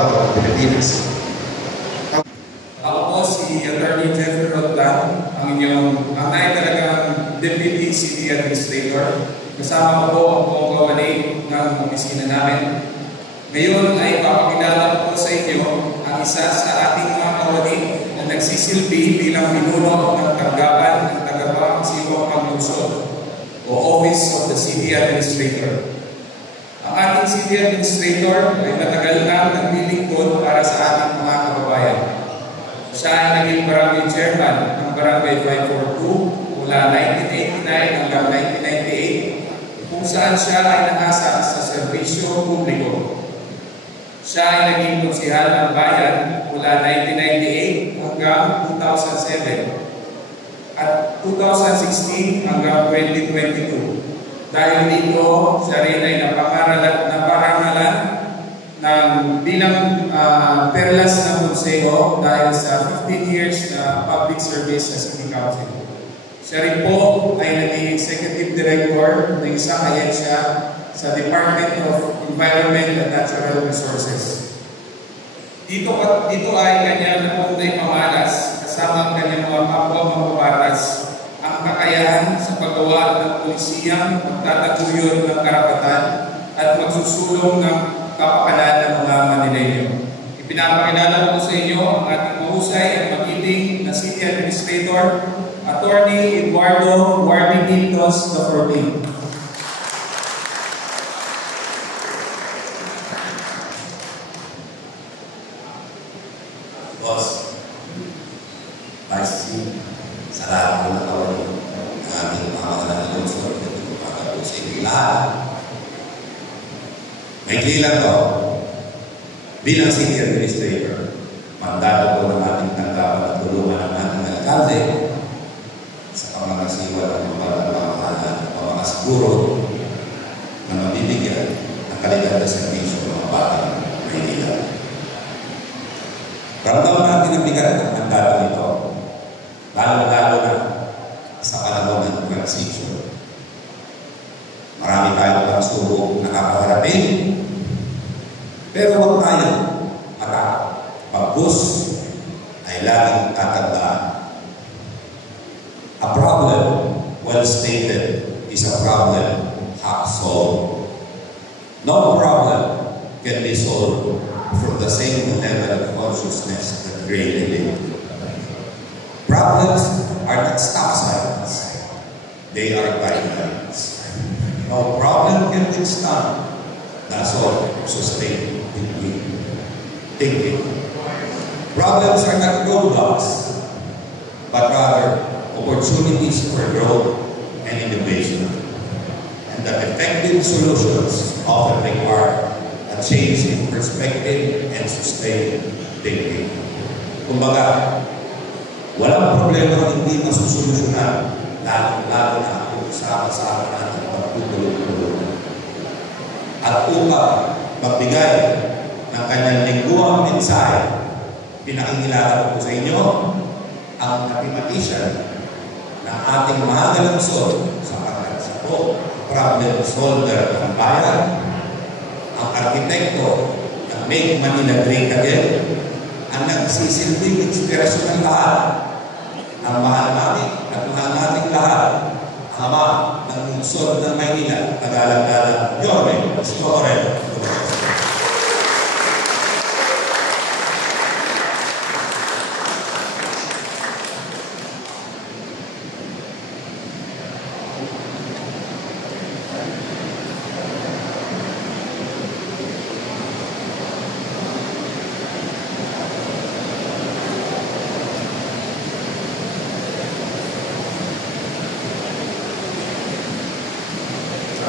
trabaho ng Pilipinas. Ako po si Attorney Jeffrey Rodlan, ang talagang Deputy City Administrator. Kasama ko po ang buong kawani ng opisina namin. Ngayon ay papakilala ko sa inyo ang isa sa ating mga kawani na nagsisilbi bilang pinuno ng tanggapan ng tagapangasiwang panglungsod o Office of the City Administrator. Ang ating City Administrator ay matagal na naglilingkod para sa ating mga kababayan. Siya ay naging barangay chairman ng Barangay 542 mula 1989 hanggang 1998 kung saan siya ay nakasa sa serbisyo publiko. Siya ay naging konsehal ng bayan mula 1998 hanggang 2007 at 2016 hanggang 2022. Dahil dito, siya rin ay naparangalan ng bilang perlas ng konseho dahil sa 15 years na public service sa City Council. Siya rin po ay naging Executive Director ng isang ahensya sa Department of Environment and Natural Resources. Dito ay kanyang napunday pamalas kasama ang kanyang mga kapwa mababatas ang kakayahan sa paggawa ng pulisiyang magtataguyod ng karapatan at magsusulong ng kapakanan ng mga Manileño. Ipinapakilala ko sa inyo ang ating mahusay at magiting na City Administrator, Attorney Eduardo Guardianitos IV. Boss, Vice, sa lahat ng natawa niyo ng aming mga kanalang sa pagkakataon sa inyo lahat. May kilang ko, bilang City Administrator, mandato ko ng ating tanggapan at tulungan ng ating alkalde sa pamangasiwa ng pamakasiguro na mabibigyan ng kalidad na servisyo ng mga batang Maynila. Ramdam natin ang bigat ng mandato nito, lalo-lalo na sa panahon ng transition. Marami tayong pagsubok na kakaharapin, pero huwag tayong matakot. Pagpus ay laging tatandaan. A problem well stated is a problem half solved. No problem can be solved from the same level of consciousness that created it. Problems are not stop signs. They are guidelines. No problem can withstand. That's all sustained thinking. Problems are not roadblocks, but rather opportunities for growth and innovation. And that effective solutions often require a change in perspective and sustained thinking. Kumbaga, walang problema hindi masusolusyonan, lalo na kung sama-sama natin pagtutulong-tulong. At upang magbigay ng kanyang lingguang mensahe, pinakingilala ko sa inyo ang mathematician na ating mahal na lungsod sa pagkakasako, problem solver ng bayan, ang arkitekto na make Manila great again, ang nagsisilbing inspirasyon ng lahat, ang mahal natin at mahal natin lahat, ama ng lungsod ng Maynila, Tagalang-galang Yorme Estorel.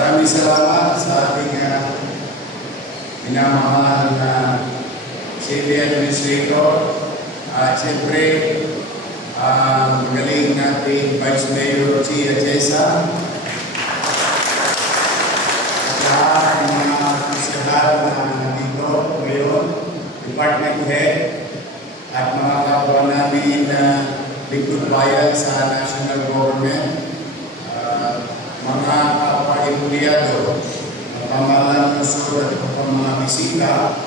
Maraming salamat sa ating minamahal na City Administrator. Siyempre, magaling nating Vice Mayor Chia Chesa. At lahat ng mga konsyehal na nandito ngayon, Department Head, at mga kapwa namin na lingkod bayan sa national government, mga kapwa-empleyado, pamahalaan ng lungsod at mga bisita,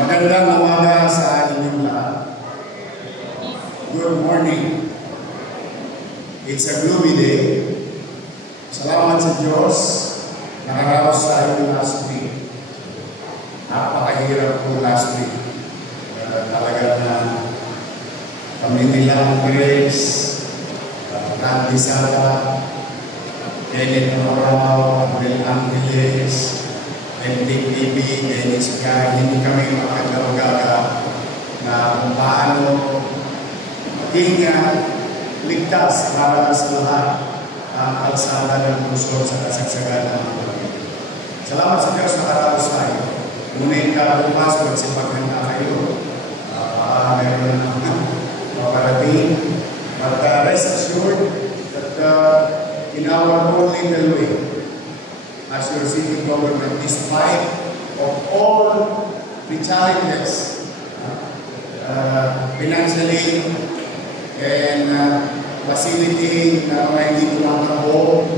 Magandang umaga sa inyong lahat. Good morning. It's a gloomy day. Salamat sa Diyos. Nakaraos tayo last week. Napakahirap po last week. Talaga na kami nilang Grace, Randy Sala, Kenneth Morao, Abel Angeles, MTPB, Dennis Kaya, hindi kami makagalaga na kung paano maging ligtas para sa lahat ang kalsada ng puso sa kasagsagan ng mga pagkakas. Salamat sa Diyos na karaos tayo. Ngunit bukas, magsipaganda kayo. Meron na maparating. But rest assured that in our own little way, as your city government, despite of all the challenges, financially and facility na may hindi tumakabo,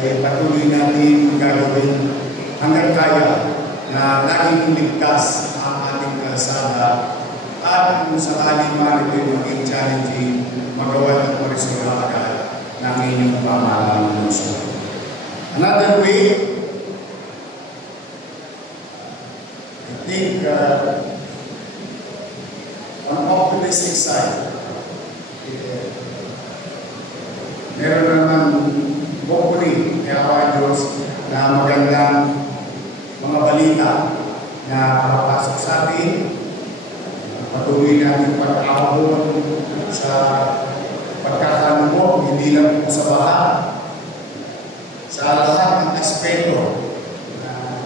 ay patuloy natin gagawin hanggang kaya na laging ligtas ang ating kalsada at kung sakaling man ito'y maging challenging, magawa ng orisyon agad ng inyong pamahalang lungsod. Another way, I think on optimistic side, meron naman hopefully, kaya Diyos na magandang mga balita na papasok sa atin. Patuloy natin pag-ahon sa pagkakanubo, hindi lang po sa baha, sa lahat ng aspeto na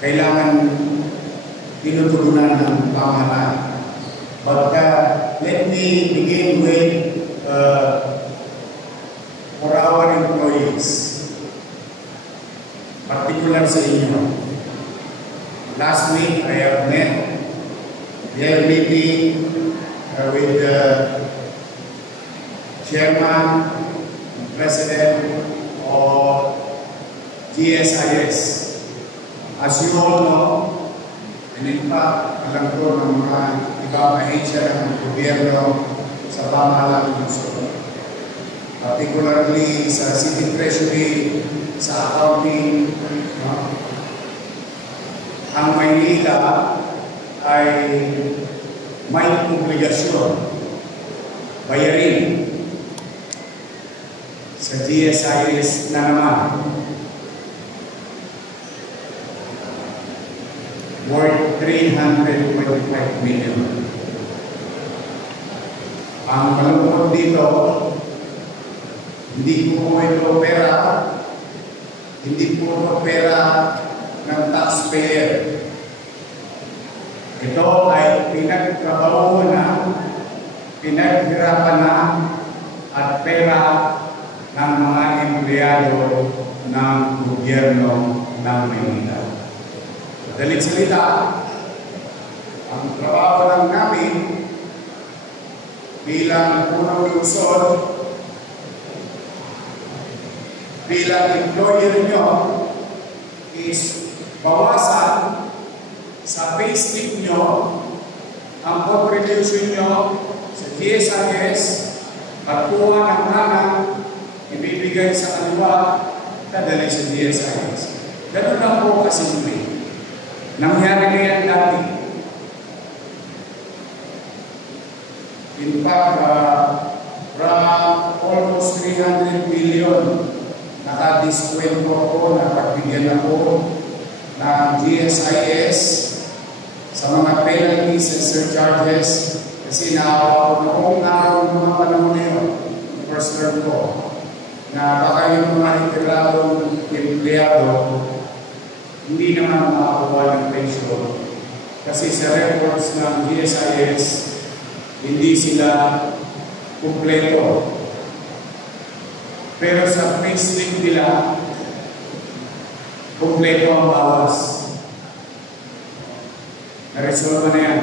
kailangan tinutugunan ng pamahalaan. But let me begin with for our employees, particular sa inyo. Last week, I have met their meeting with the chairman, president of GSIS. As you all know, and in fact, alam ko ng mga ibang ahensya ng gobyerno sa pamahalaan ng lungsod, particularly sa city treasury, sa accounting, ang Maynila ay may obligasyon bayarin sa GSIS na naman worth 325 million. Ang malungkot dito, hindi po ito pera, hindi po ito pera ng taxpayer. Ito ay pinagtrabaho na, pinaghirapan na, at pera ng mga empleyado ng gobyerno ng Maynila. Madalit salita, ang trabaho lang namin bilang punong lungsod, bilang employer nyo, is bawasan sa payslip nyo ang contribution nyo sa GSIS at kuha ng hanang ibibigay sa kanila dadali sa GSIS. Ganun lang po kasimple. Nangyari na yan dati. In fact, from almost 300 million nakadiskwento ako, napagbigyan ako ng GSIS sa mga penalties and surcharges kasi naawa ko na kung naroon mga panahon na yun, first term ko, na baka yung mga integradong empleyado hindi naman makakuha ng pension kasi sa records ng GSIS hindi sila kumpleto. Pero sa payslip nila, kumpleto ang bawas. Na-resolve na yan.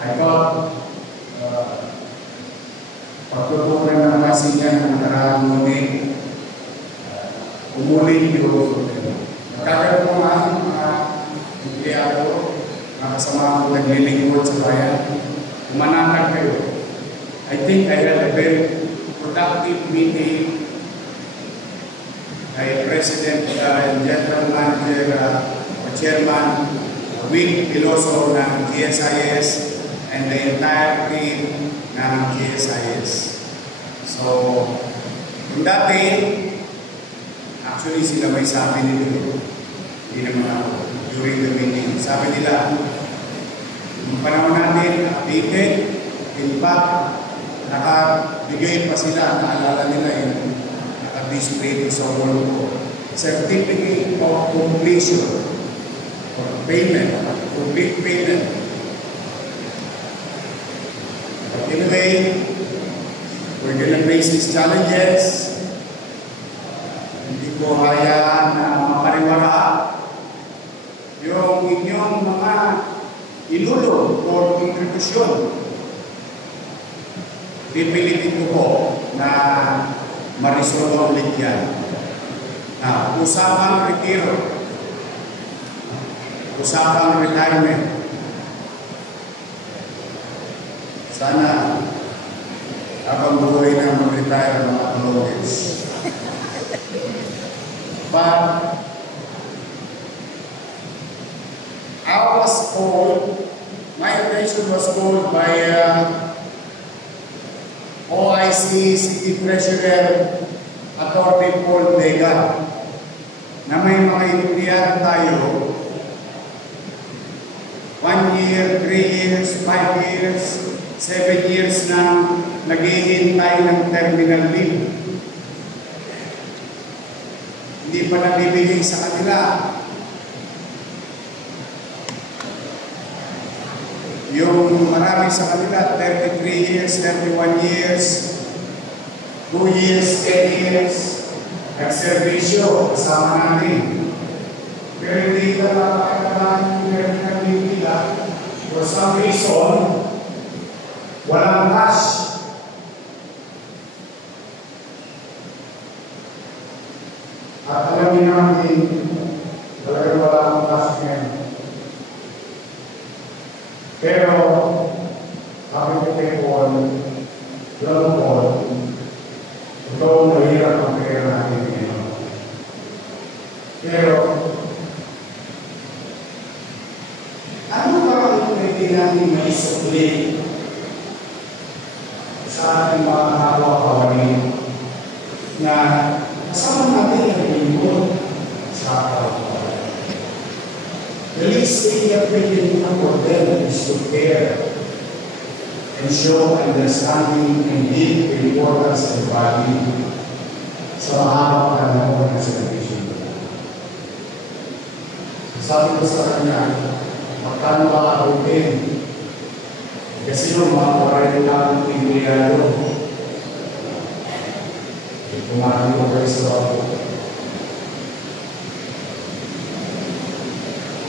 I thought, pagtutukan ng kasi niya ng nakaraan ngunit, umulit yung nakakaroon mo mga empleyado mga kasama ko naglilingkod sa bayan, umanakad kayo. I think I had a very productive meeting kay President and General Manager o Chairman Wing Piloso ng GSIS and the entire team ng GSIS. So, kung dati, actually sila may sabi nito, hindi naman ako, during the meeting. Sabi nila, yung panahon natin, updated, in fact, nakabigay pa sila, naalala nila yung nakadisplay sa wall ko. Certificate of completion or payment, complete payment. But anyway, we're gonna face these challenges. Hindi ko hayaan na mapariwara yung inyong mga inulog o kontribusyon. Pipilitin ko po na marisolve ulit yan. Usapang retiro, usapang retirement. Sana habang buhay na mag-retire ang mga colleagues. But I was called, my attention was called by OIC City Treasurer Atty. Paul Vega na may mga inundihan tayo 1 year, 3 years, 5 years, 7 years na naghihintay ng terminal bill. Hindi pa nabibigay sa kanila. Yung marami sa kanila, 33 years, 31 years, 2 years, 10 years, nagservisyo kasama namin. Pero hindi ka nakakatahan yung terminal bill nila. For some reason, walang cash. At alam niyo namin, talagang walang cash ngayon. Pero, sabi ko kay Paul, lalo Paul, ito mahirap ang pera natin ngayon. Pero, ano ba ang pwede natin may supli sa ating mga kawa-kawanin na kasama natin ang lingkod sa kawa-kawanin? The least thing that we can do for them is to care and show understanding and give importance and value sa mahabang panahon ng celebration. Sabi ko sa kanya, magkano ba ako din? Kasi yung mga kawain lang ng pinuyado, kumari ko kayo sa ako.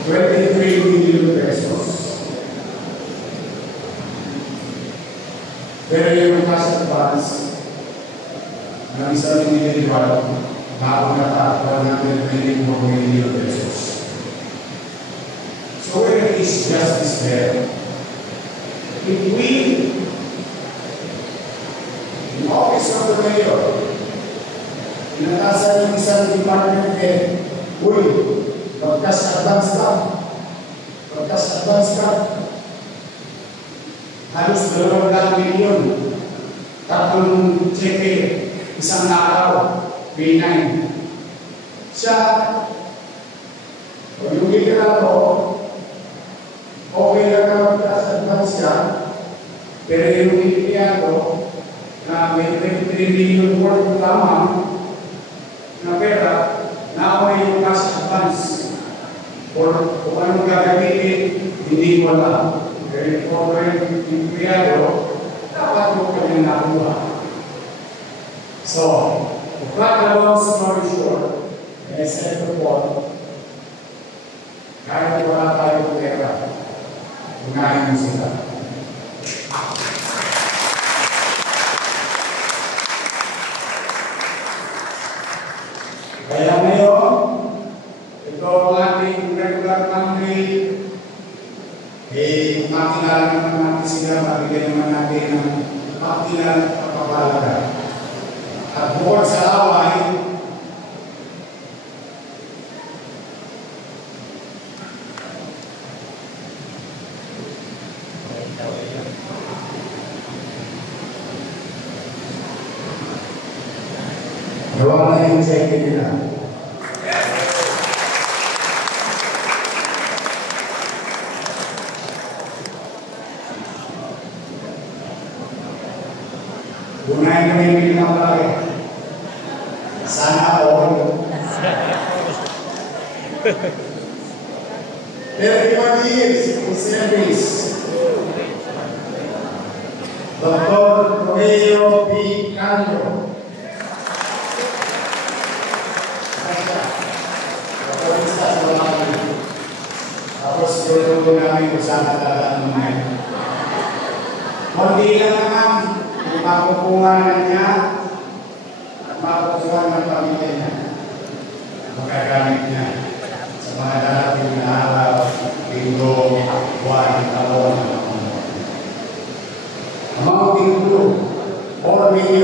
23 million pesos. Pero yung cash advance ng isang individual, bago natakpan natin 24 million pesos. So where is justice there? If we, in office of the mayor, inatasan ng isang department head, uy, mag-cash advance ka. Mag-cash advance ka. Halos 2 milyon. Tatlong cheque, isang araw, P9. Siya, pag yung gigil ako, okay lang na mag-cash advance siya, pero yung gigil ko, na may 23 million worth lamang na pera, na ako yung cash advance. Or kung anong gagamitin, hindi ko alam. Pero kung yung empleyado, dapat mo kanyang nakuha. So, to cut a long story short, and I said to Paul, kahit wala tayong pera, unahin mo sila. Kaya ngayon, ito ang ating regular monthly makilala naman natin sila, mabigyan naman natin ng makilala at kapalaga. At bukod sa away, gawa na yung check nila. Gunahin kami yung pinapalagi. Sana all. 31 years in service. Dr. Romeo P. Canto. Tapos tuloy namin kung saan talaga naman. Kundi lang naman yung makukuhanan niya at makukuhan ng pamilya niya. Magagamit niya sa mga darating na araw, linggo, buwan, taon, at amounting to 4,483,000.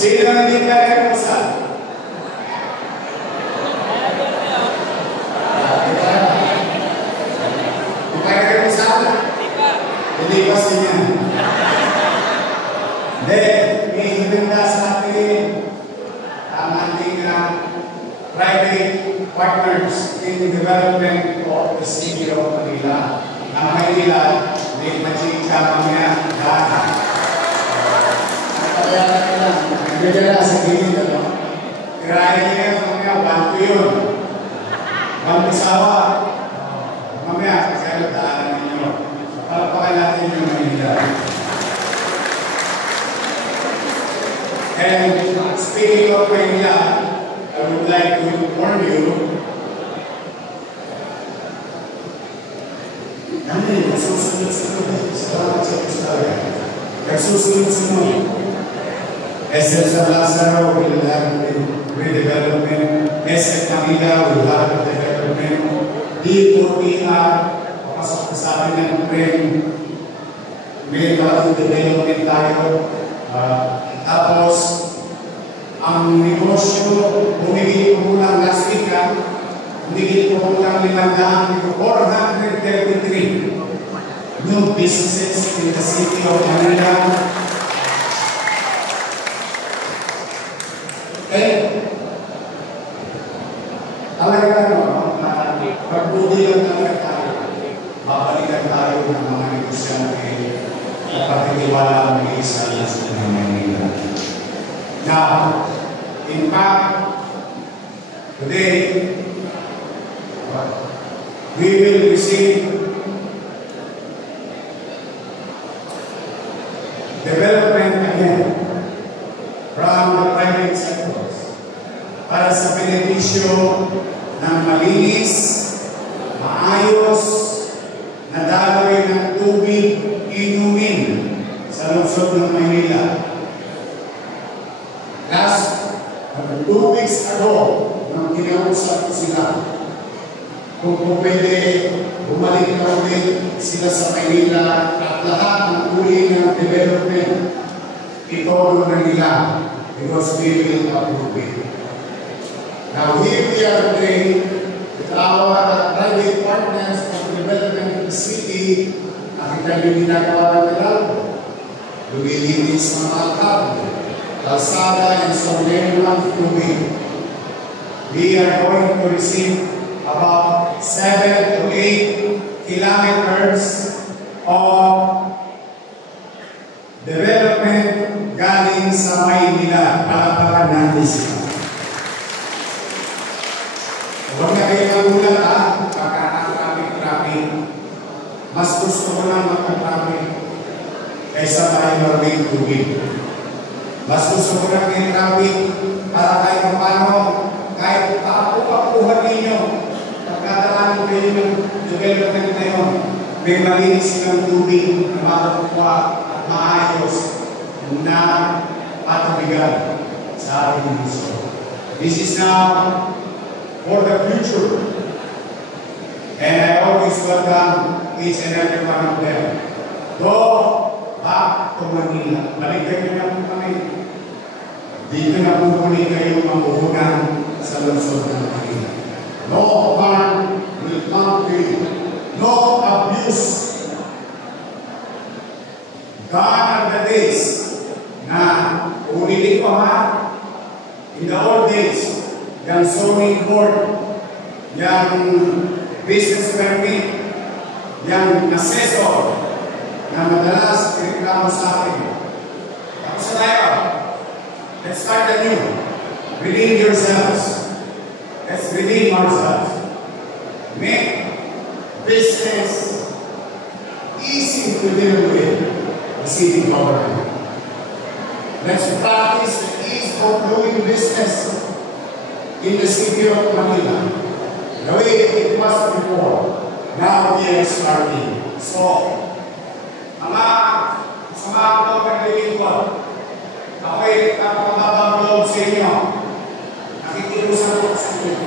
Sino ang hindi kaya kasal? private partners in the development of the city of Manila. Ang Manila, may machika mga data. Nandiyan na sa gilid, ano? Kirahin niya mga banto yun. Banto sawa. Mamaya, kasi daanan ninyo. Palapakan natin yung Manila. And speaking of Manila, I would like to inform you. Nagsusunod-sunod. SM San Lazaro will have redevelopment. SM Manila will have development. D4PR, papasok na sa atin ng trend. May bagong development tayo. Tapos, ang negosyo, bumigil ko muna last week, bumigil ko muna 433 new businesses in the city of Manila. Talaga pagbuti lang talaga tayo. Babalikan tayo ng mga negosyante at pagtitiwala ang mga isa ng Manila. Now, in fact, today, we will receive development again from the private sectors para sa benepisyo ng malinis, maayos, na daloy ng tubig inumin sa lungsod ng Maynila. Last 2 weeks ago, nang kinausap ko sila, kung pwede bumalik na ulit sila sa Maynila at lahat ng uli ng development, ito na nila because we will approve it. Now here we are today with our private partners for the development of the city. Nakita nyo ginagawa ng Meralco. Lumilinis ng Alcab, Calzada, and so many of tubig. We are going to receive about 7 to 8 kilometers of development galing sa Maynila. Palapakan natin sila. Huwag na kayo magulat pagka-traffic. Mas gusto ko lang magka-traffic kaysa tayo maraming tubig. Mas gusto ko lang yung traffic para kahit paano, kahit paapuhan ninyo, pagkadaan kayo ng development na yun, may malinis ng tubig na makakuha at maayos na patubigan sa ating gusto. This is now for the future. And I always welcome each and every one of them. Go back to Manila. Balik kayo na po kami. Dito na po kami kayo mamuhunan sa lungsod ng Manila. No harm will come to you. No abuse. Gone are the days na ulitin ko in the old days, yung zoning board, yung business permit, yung assessor na madalas reklamo sa akin. Tapos na tayo. Let's start anew. Redeem yourselves. Let's redeem ourselves. Make business easy to deal with the city government. Let's practice the ease of doing business in the city of Manila, the way it was before. Now we are starting. So, mga ko naglilingkod, ako'y napakababang loob sa inyo. Nakikiusan ko sa inyo.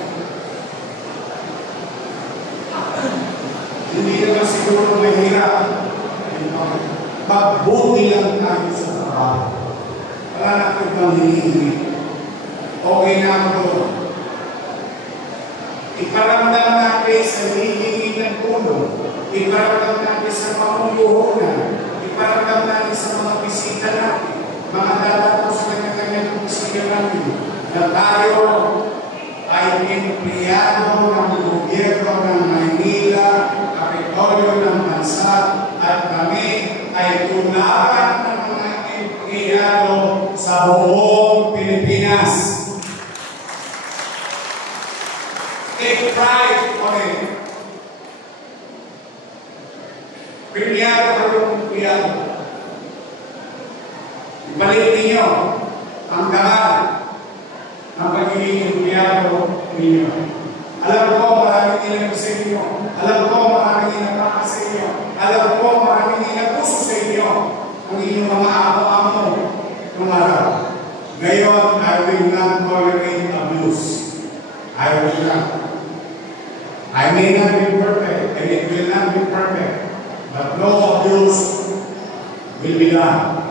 Hindi naman siguro mahirap. Magbuti lang tayo sa trabaho. Wala na akong panghihingi. Okay na ako doon. Iparamdam natin sa hihingi ng tulong. Iparamdam natin sa pamumuhunan. Iparamdam natin sa mga bisita natin. Mga dalaw sa kanya-kanya ng bisita natin. Na tayo ay empleyado ng gobyerno ng Maynila, Kapitolyo ng bansa, at kami ay tunaran ng mga empleyado sa buong Pilipinas. Take pride on it. Premiado ka ng empleyado. Ibalik ninyo ang dahal ng pagiging empleyado ninyo. Alam ko maraming inago sa inyo. Alam ko maraming inapaka sa inyo. Alam ko maraming inagusto sa inyo ang inyong mga amo-amo ng araw. Ngayon, I will not tolerate abuse. I will not. I may not be perfect, and it will not be perfect, but no abuse will be done.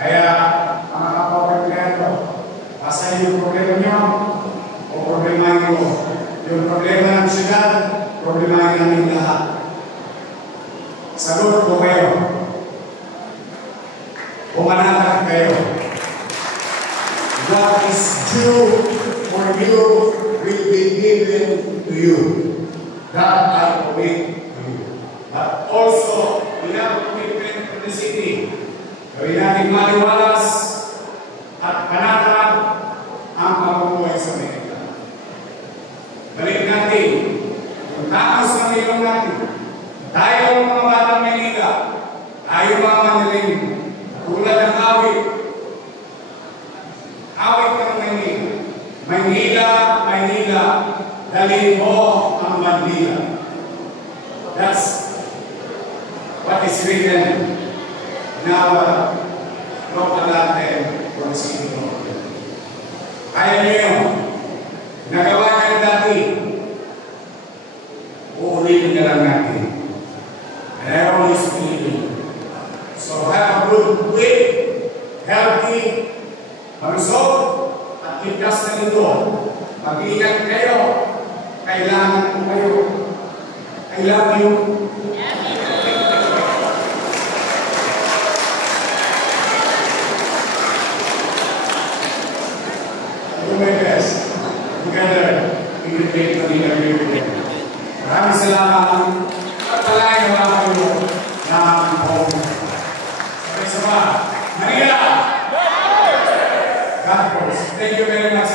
Kaya, mga kapapagkado, asa yung problema nyo o problema nyo? Yung problema ng siyudad, problema namin lahat. Sagot ko kayo. Pumanatag kayo. What is due for you will be given to you. That I commit to you. But also, we have a commitment to the city. Gawin natin maliwalas at panatag ang pamumuhay sa Amerika. Balik natin yung tapos ng ilong natin. Tayo ang mga batang Maynila. Tayo mga Maniling. Tulad ng awit. Awit ng Maynila. Maynila, Maynila, dalhin mo ang Manila. That's what is written in our local anthem for the city of Manila. Kaya niyo yun. Nagawa niyo dati. Uulitin na lang natin. And I always believe in you. So have a good week, healthy, malusog, at ligtas na nito. Mag-iingat kayo. Kailangan ko kayo. I love you. Do my best. Together, we will take the interview today. Maraming salamat. At palagi na kayo ng home. Sabay-saba. Manila! God bless. Thank you very much.